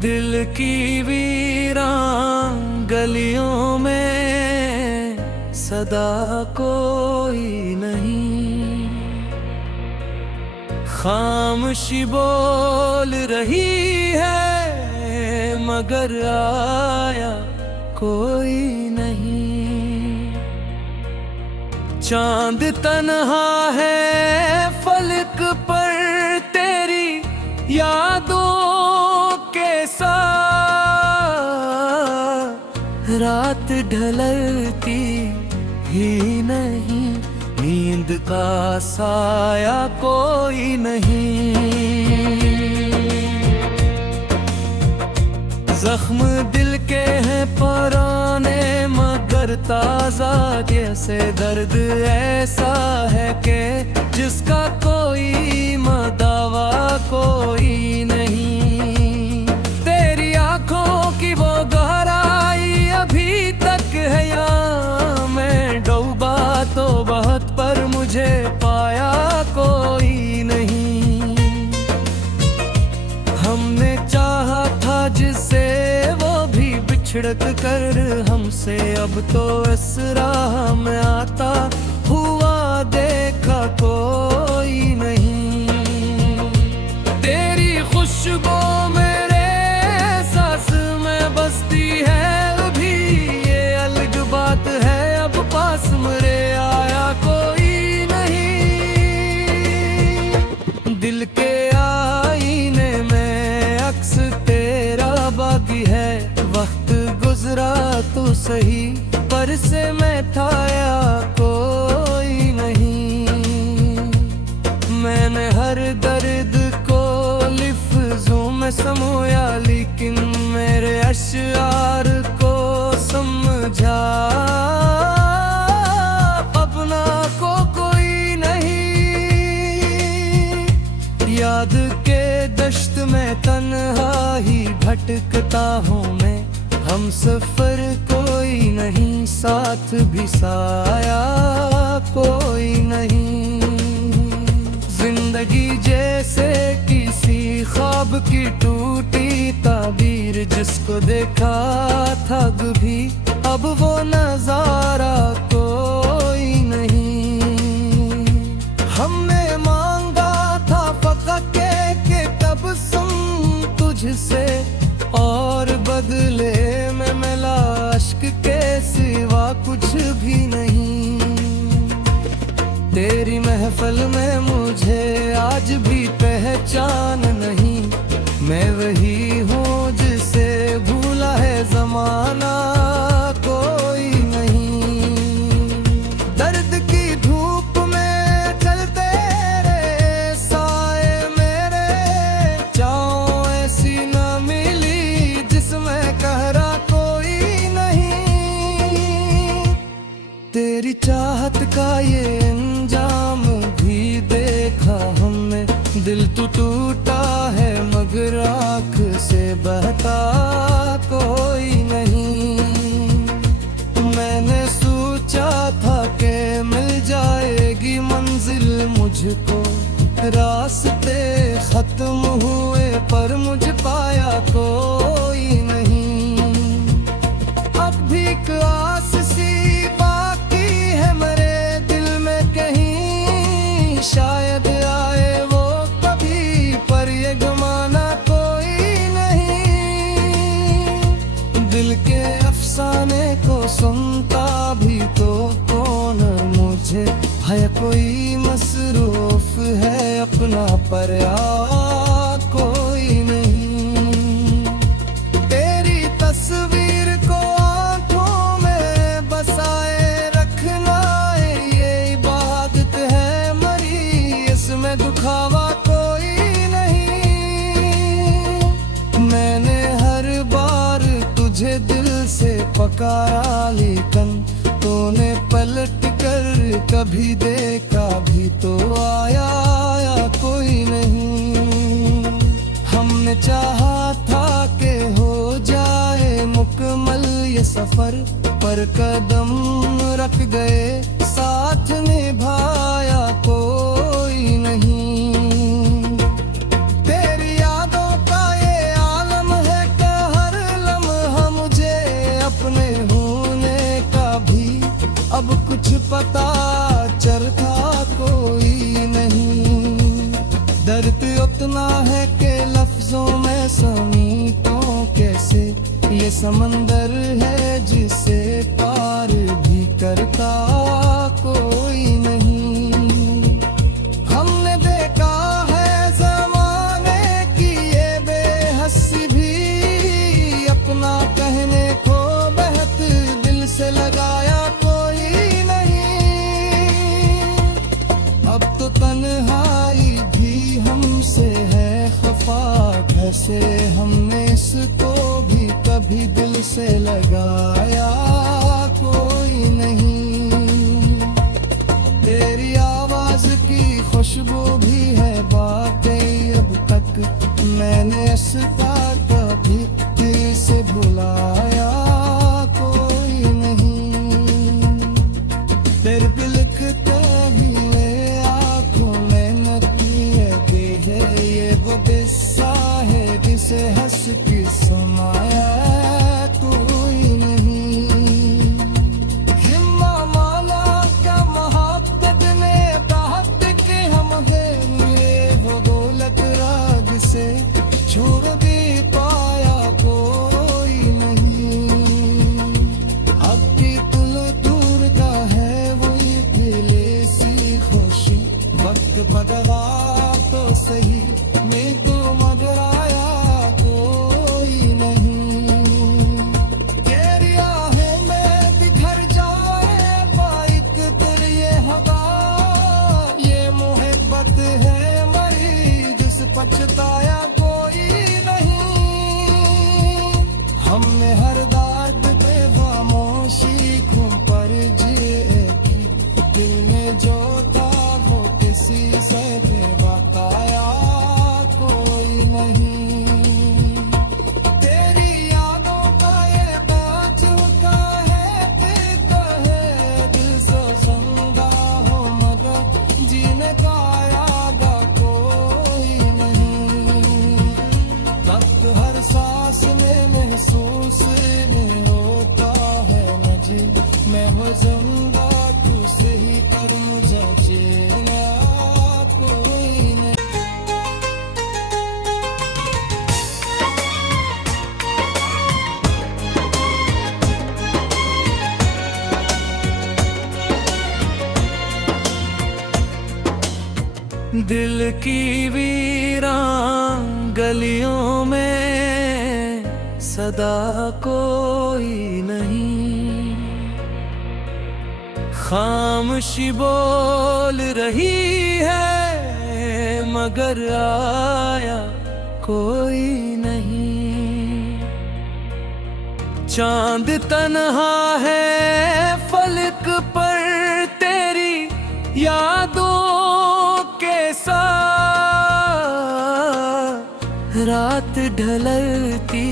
दिल की वीरान गलियों में सदा कोई नहीं, खामोशी बोल रही है मगर आया कोई नहीं। चांद तन्हा है फलक पर तेरी यादों के साथ, रात ढलती ही नहीं, नींद का साया कोई नहीं। जख्म दिल के हैं पुराने मगर ताजा, जैसे दर्द ऐसा है कि जिसका कोई मदावा कोई नहीं। तेरी आंखों की वो गहराई अभी तक है यहाँ, मैं डूबा तो बहुत पर मुझे पाया कोई नहीं। हमने चाहा था जिसे वो भी बिछड़क कर हमसे, अब तो इस राह में आता हुआ देखा कोई नहीं। तेरी खुशबू मेरे सांस में बसती है अभी, ये अलग बात है अब पास मेरे आया कोई नहीं। दिल के आईने में अक्स तेरा बाकी है, वक्त गुजरा तो सही पर से मैं था या कोई नहीं। मैंने हर दर्द को लिफ्ज़ों में समोया, लेकिन मेरे अश्आर को समझा अपना को कोई नहीं। याद के दश्त में तन्हा ही भटकता हूँ मैं, हम सफर कोई नहीं, साथ भी साया कोई नहीं। जिंदगी जैसे किसी ख्वाब की टूटी ताबीर, जिसको देखा था भी अब वो नजारा कोई नहीं। हमने मांगा था फकत के कब सुन तुझसे, और बदले में मिला अश्क के सिवा कुछ भी नहीं। तेरी महफिल में मुझे आज भी पहचान नहीं, मैं वही हूँ जिसे भूला है जमाना कोई नहीं। दर्द की धूप में चलते रहे साए मेरे, चाहो ऐसी न मिली जिसमें कहरा कोई नहीं। तेरी चाहत का ये अंजाम भी देखा हमने, दिल तो टूटा है मगर आँख से बहता कोई नहीं। मैंने सोचा था कि मिल जाएगी मंजिल मुझको, रास्ते खत्म हुए पर मुझ पाया कोई नहीं। अब भी एक आस सी बाकी है मेरे दिल में कहीं, शायद आए वो कभी पर ये गमाना कोई नहीं। दिल के अफसाने को सुनता भी तो कौन मुझे है, कोई मसरूफ है अपना पर कोई नहीं। तेरी तस्वीर को आंखों में बसाए रखना ये इबादत है मरी, इसमें दुखावा कोई नहीं। मैंने हर बार तुझे दिल से पकारा, लेकिन तूने पलट कर कभी देखा भी तो आया कोई नहीं। हमने चाहा था कि हो जाए मुकम्मल ये सफर, पर कदम रख गए साथ निभाया कोई नहीं। तेरी यादों का ये आलम है ये समंदर है जिसे पार भी करता कोई नहीं। हमने देखा है ज़माने की ये बेहसी भी, अपना कहने को बेहद दिल से लगाया कोई नहीं। अब तो तन्हाई भी हमसे है खफा, कैसे हमने इसको भी कभी दिल से लगाया कोई नहीं। तेरी आवाज की खुशबू भी है बातें अब तक मैंने इसका कभी दिल से भुलाया कोई नहीं। तेरे पे लिखते हुए आंखों में नकली है, ये वो किस्सा है जिसे हंस के सुनाया कोई नहीं। हिम्मा माना क्या मोहब्बत ने कहत के हम है वो गोलक राग से छोड़ दे पाया कोई नहीं। अब की तुल दूर का है वही दिले सी खुशी, वक्त बदला तो सही मैं तो मगर आया कोई नहीं। तेरी आहें में बिखर जाए बाइक तेरी ये हवा, ये मोहब्बत है मरी जिस पछताया कोई नहीं। हमने हर दर्द पे खामोशी खून पर जिए थी, दिल में जो था वो किसी से बताया कोई नहीं। तेरी यादों का ये बात होता है दिल से संगा हो मगर जीने का यादा कोई नहीं। वक्त हर सांस में महसूस में होता है मुझे, मैं हो जिंदा तू से ही पर मुझे जीना कोई नहीं। दिल की वीरान गलियों में सदा कोई नहीं, खामोशी बोल रही है मगर आया कोई नहीं। चांद तन्हा है फलक पर तेरी यादों के साथ, रात ढलती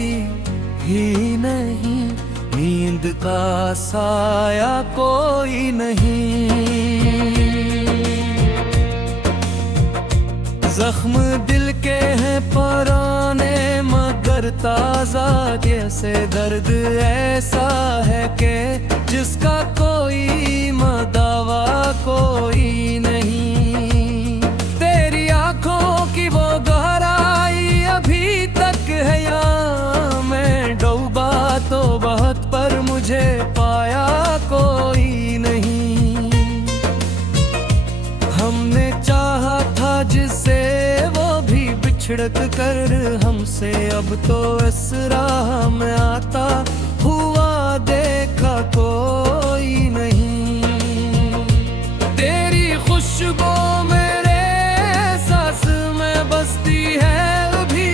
ही नहीं, नींद का साया कोई नहीं। जख्म दिल के हैं पुराने मगर ताजा, जैसे दर्द ऐसा है कि जिसका कोई मदावा कोई नहीं। तेरी आंखों की वो गहराई अभी तक है यहाँ, मैं डूबा तो बहुत पर मुझे पाया कोई नहीं। हमने चाहा था जिसे वो भी बिछड़ कर हमसे, अब तो इस राह में आता हुआ देखा कोई नहीं। तेरी खुशबू मेरे सांस में बसती है अभी,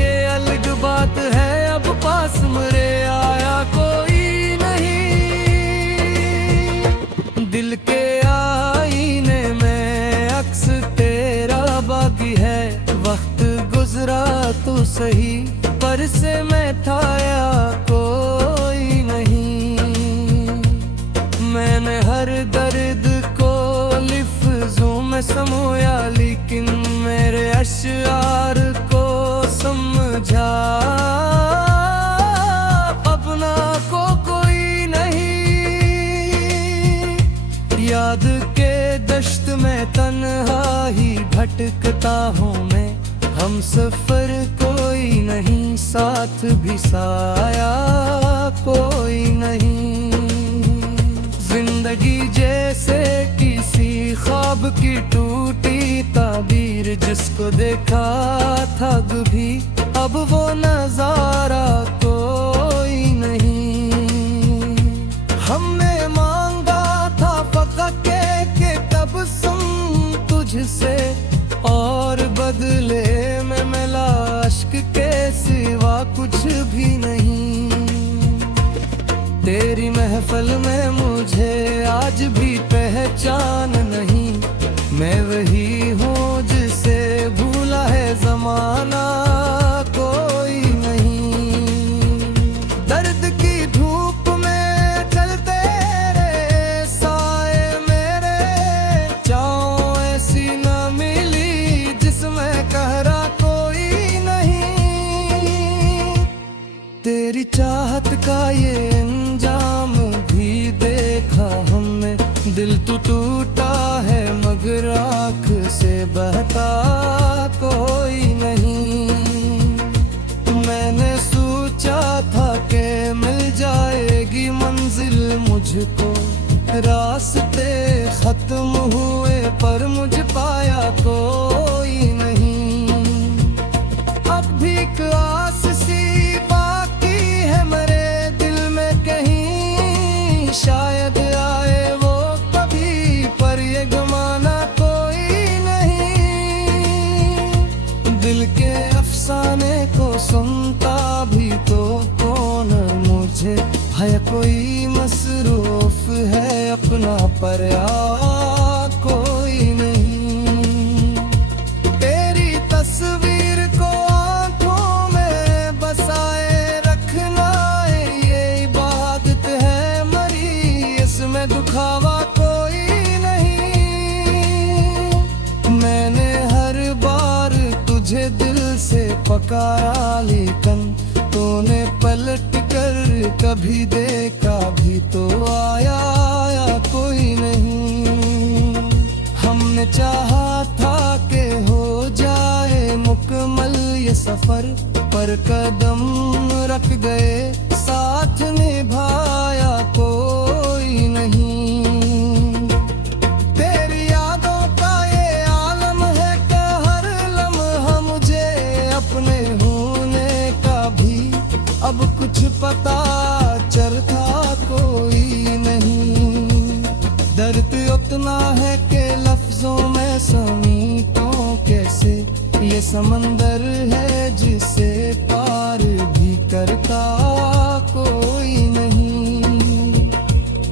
ये अलग बात है अब पास मेरे आया कोई नहीं। दिल के आईने में अक्स तेरा बाकी है, वक्त गुजरा तो सही पर से मैं था या कोई नहीं। मैंने हर दर्द को लिफ्ज़ों में समोया, लेकिन मेरे अश्आर को समझा अपना को कोई नहीं। याद के दश्त में तन्हा ही भटकता हूँ मैं, हम सफर कोई नहीं साथ भी साया की टूटी ताबीर, जिसको देखा था भी अब वो नजारा कोई नहीं। हमने मांगा था फकत के कब सुन तुझसे, और बदले में मिला अश्क के सिवा कुछ भी नहीं। तेरी महफिल में मुझे आज भी पहचान नहीं, मैं वही हूँ जिसे भूला है जमाना कोई नहीं। दर्द की धूप में चलते रहे साए मेरे, चाहों ऐसी न मिली जिसमें कहरा कोई नहीं। तेरी चाहत का ये अंजाम भी देखा हमने, दिल तो टूटा है मगर आँख से बहता कोई नहीं। मैंने सोचा था कि मिल जाएगी मंजिल मुझको, रास्ते खत्म हुए पर मुझे पाया कोई नहीं। अब भी एक आस सी बाकी है मेरे दिल में कहीं, शायद आए वो कभी पर ये गमाना कोई नहीं। दिल के अफसाने को सुनता भी तो कौन मुझे, है कोई मसरूफ है अपना पर कोई नहीं। तेरी तस्वीर को आंखों में बसाए रखना ये इबादत है मरी, इसमें दुखावा कोई नहीं। मैंने हर बार तुझे दिल से पकारा लेकिन तूने पलट कर कभी देखा भी तो आया कोई नहीं। हमने चाहा था कि हो जाए मुकम्मल ये सफर, पर कदम रख गए साथ निभाया कोई नहीं। तेरी यादों का ये आलम है कि हर लम्हा मुझे अपने होने का भी अब कुछ पता चलता कोई नहीं। दर्द उतना है कि लफ्जों में समीटों कैसे, ये समंदर है जिसे पार भी करता कोई नहीं।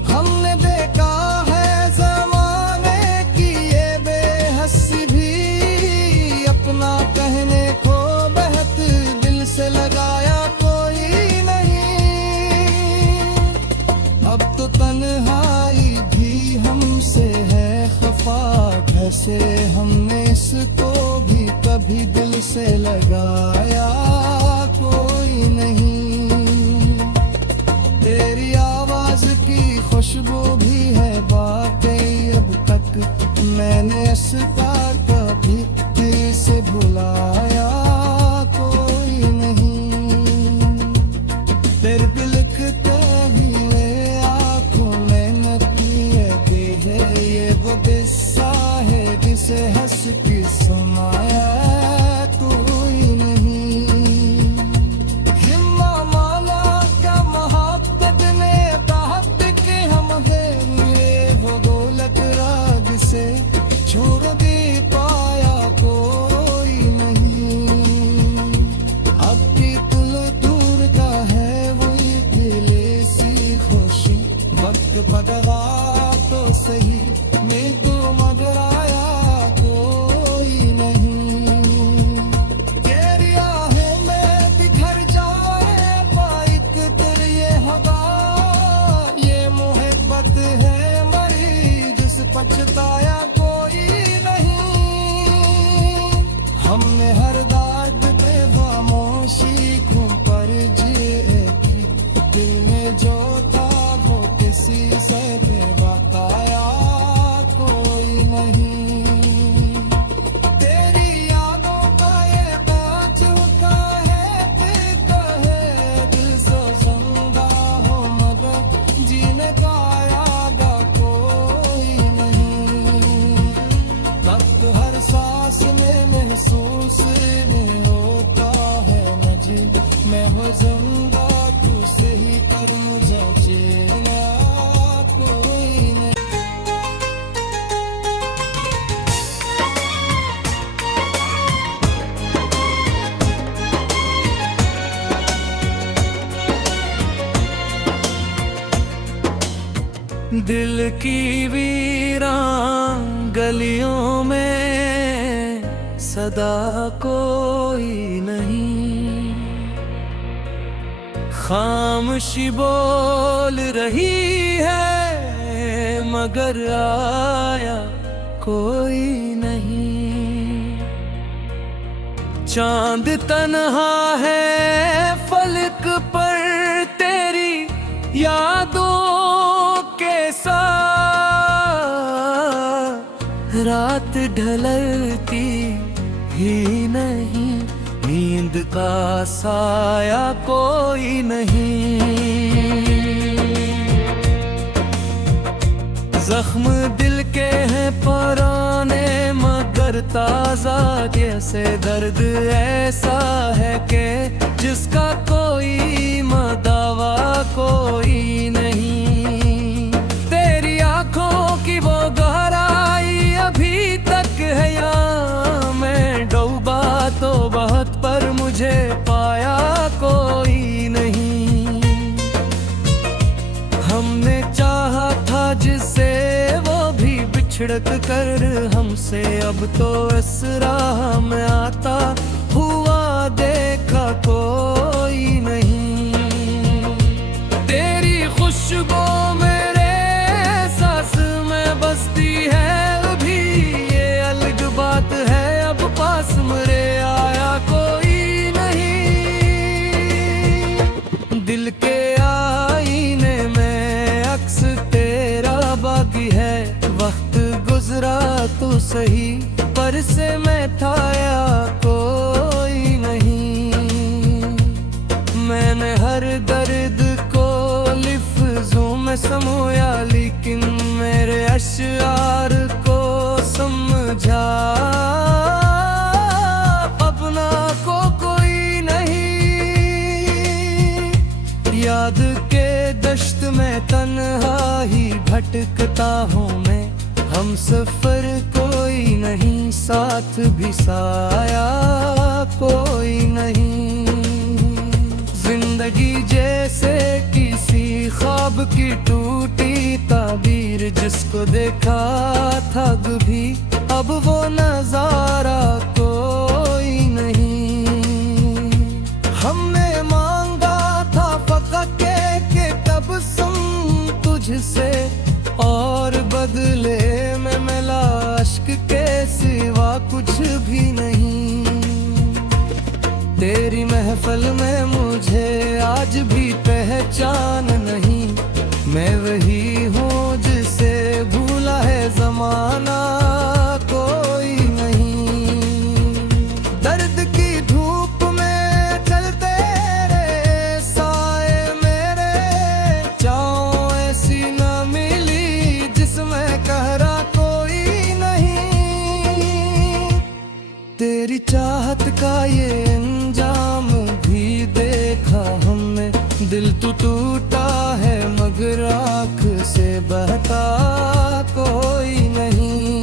हमने देखा है ज़माने की ये बेहसी भी, अपना कहने को बेहद दिल से लगाया कोई नहीं। अब तो तन्हाई भी हमसे है खफा, कैसे हमने इसको भी कभी दिल से लगाया कोई नहीं। तेरी आवाज की खुशबू भी है बाकी अब तक मैंने इसका कभी दिल से भुलाया कोई नहीं। तेरे दिल लिखते हुए आँखों में नतीजे है, ये वो किस्सा है जिसे हंस के सुनाया कोई नहीं। हिम्मा माना क्या मोहब्बत ने बात के हम मिले, वो गोलक राग से छोड़ दे पाया कोई नहीं। अब की तुल दूर का है वही दिले सी खुशी, वक्त बदला तो सही मैं तो मगर आया कोई नहीं। तेरी आहें में बिखर जाए पाइक तेरे ये हवा, ये मोहब्बत है मरी जिस पछताया कोई नहीं। हमने हर दर्द पे खामोशी घूम पर जिए, दिल में जो था वो किसी से दिल की वीरान गलियों में सदा कोई नहीं, खामोशी बोल रही है मगर आया कोई नहीं। चांद तन्हा है फलक पर तेरी यादों के साथ, रात ढलती ही नहीं, नींद का साया कोई नहीं। जख्म दिल के हैं पुराने मगर ताजा, कैसे दर्द ऐसा है कि जिसका कोई मदावा कोई नहीं। तेरी आंखों की वो गहराई अभी तक है यहाँ, मैं डूबा तो बहुत पर मुझे पाया कोई नहीं। हमने चाहा था जिसे वो भी बिछड़क कर हमसे, अब तो इस राह में आता हुआ देखा कोई नहीं। तेरी खुशबू मेरे सांस में बसती है अभी, ये अलग बात है अब पास मेरे आया कोई नहीं। दिल के आईने में अक्स तेरा बाकी है, वक्त गुजरा तो सही पर से मैं था या कोई नहीं। मैंने हर दर्द को लिफ्ज़ों में समोया, लेकिन मेरे अश्यार को समझा अपना को कोई नहीं। याद के दश्त में तन्हा ही भटकता हूँ मैं, हम सफर कोई नहीं, साथ भी साया कोई नहीं। जिंदगी जैसे किसी ख्वाब की टूटी ताबीर, जिसको देखा था कभी अब वो नजारा कोई नहीं। हमने मांगा था फकत के तबस्सुम तुझसे, और बदले में मिला अश्क के सिवा कुछ भी नहीं। तेरी महफिल में मुझे आज भी पहचान नहीं, मैं वही हूँ जिसे भूला है जमाना कोई नहीं। दर्द की धूप में चलते रहे साए मेरे, चाहों ऐसी न मिली जिसमें कहरा कोई नहीं। तेरी चाहत का ये अंजाम भी देखा हमने, दिल तो टूटा है मगर आँख से बहता कोई नहीं।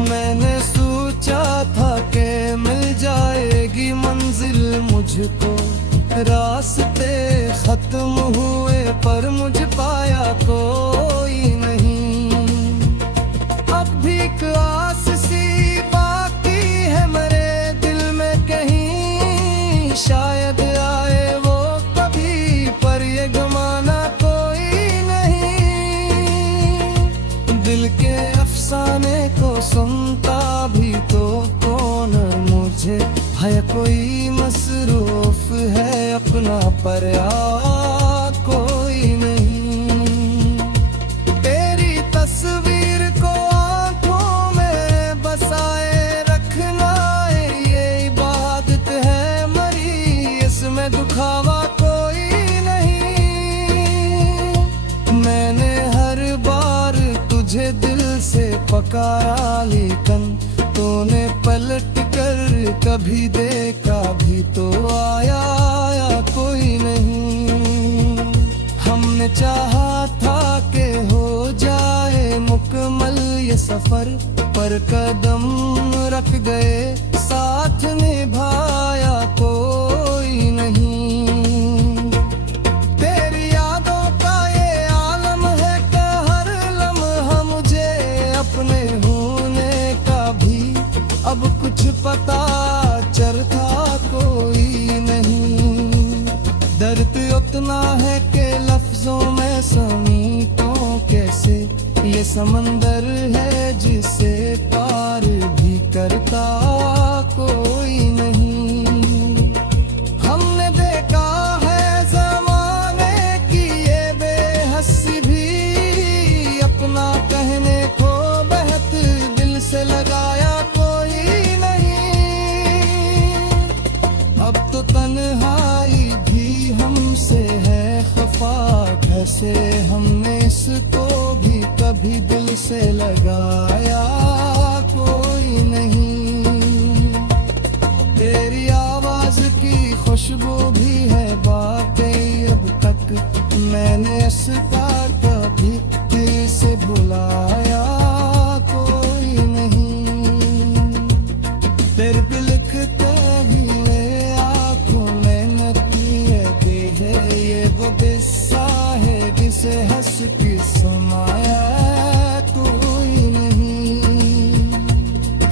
मैंने सोचा था कि मिल जाएगी मंजिल मुझको, रास्ते खत्म हुए पर मुझ पाया कोई नहीं। अब भी एक आस सी बाकी है मेरे दिल में कहीं, शायद आए वो कभी पर ये गमाना कोई नहीं। दिल के अफसाने को सुनता भी तो कौन मुझे है, कोई मसरूफ है अपना पर कोई नहीं। तेरी तस्वीर को आंखों में बसाए रखना ये इबादत है मरी, इसमें दुखावा कोई नहीं। मैंने हर बार तुझे दिल से पकारा, लेकिन तूने पलट कर कभी देखा भी तो आया कोई नहीं। हमने चाहा था कि हो जाए मुकम्मल ये सफर, पर कदम रख गए साथ निभाया कोई नहीं। तेरी यादों का ये आलम है समंदर है जिसे पार भी करता कोई नहीं। हमने देखा है ज़माने की ये बेहसी भी, अपना कहने को बेहद दिल से लगाया कोई नहीं। अब तो तन्हाई भी हमसे है खफा, कैसे हमने इसको भी कभी दिल से लगाया कोई नहीं। तेरी आवाज की खुशबू भी है बातें अब तक मैंने इसका कभी दिल से भुलाया कोई नहीं। तेरे पे लिखते हुए आंखों में नदी है, ये वो किस्सा है जिसे हंस के समाया कोई नहीं।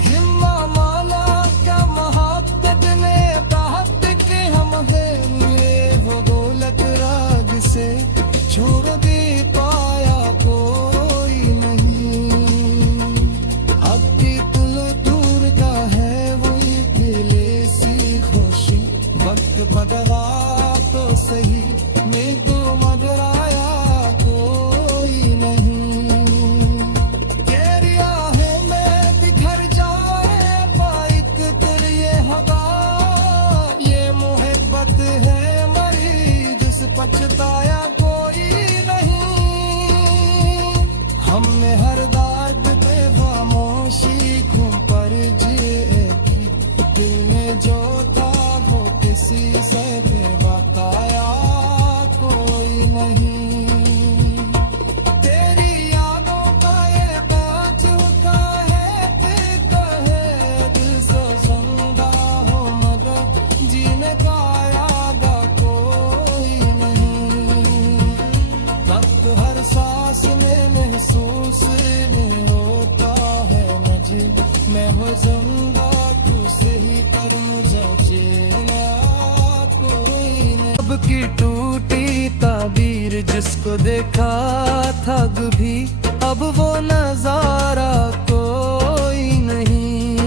हिम्मा माला क्या मोहब्बत ने बात के हम है मिले, वो गोलक राग से छोड़ दे पाया कोई नहीं। अब भी दिल दूर का है वही दिले सी खुशी, वक्त बदला तो सही मैं तो मगर आया कोई नहीं। तेरी आहें में बिखर जाए बाइक तेरी ये हवा, ये मोहब्बत है मरी जिस पछताया कोई नहीं। हमने हर दर्द पे खामोशी घूम पर जिए की, दिल में जो था वो किसी से बताया कोई नहीं। तेरी यादों का ये कांच होता है कि कहे दिल से जिंदा हो मगर जीने का इरादा कोई नहीं। वक्त हर सांस में महसूस में होता है मुझे, मैं हो जिंदा तू सही पर मुझे जीना कोई नहीं। अब की टूटी ताबीर जिसको देखा था भी, अब वो नजारा कोई नहीं।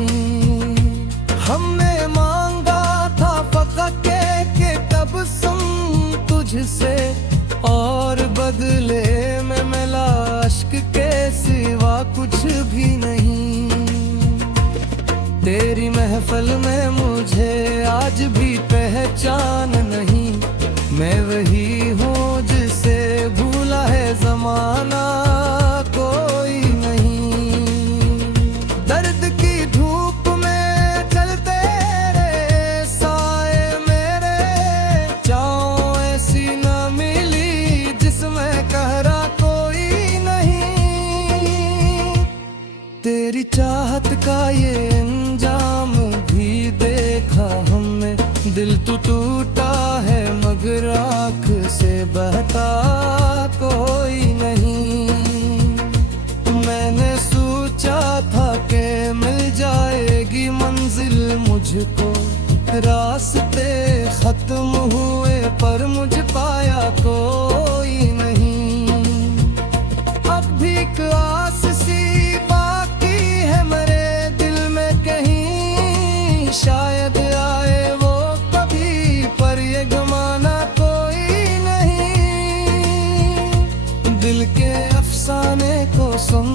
हमने मांगा था फकत के कब सुन तुझसे, और बदले में मिला अश्क के सिवा कुछ भी नहीं। तेरी महफिल में मुझे आज भी पहचान नहीं, मैं वही हूँ जिसे भूला है जमाना कोई नहीं। दर्द की धूप में चलते रहे साए मेरे, चाहो ऐसी न मिली जिसमें कहरा कोई नहीं। तेरी चाहत का ये अंजाम भी देखा हमने, दिल तो टूटा है मगर आँख से बहता कोई नहीं। मैंने सोचा था कि मिल जाएगी मंजिल मुझको, रास्ते खत्म हुए पर मुझ पाया कोई नहीं। अब भी एक आस सी बाकी है मेरे दिल में कहीं, शायद आए वो कभी पर ये गमाना कोई नहीं। दिल के अफसाने को सुन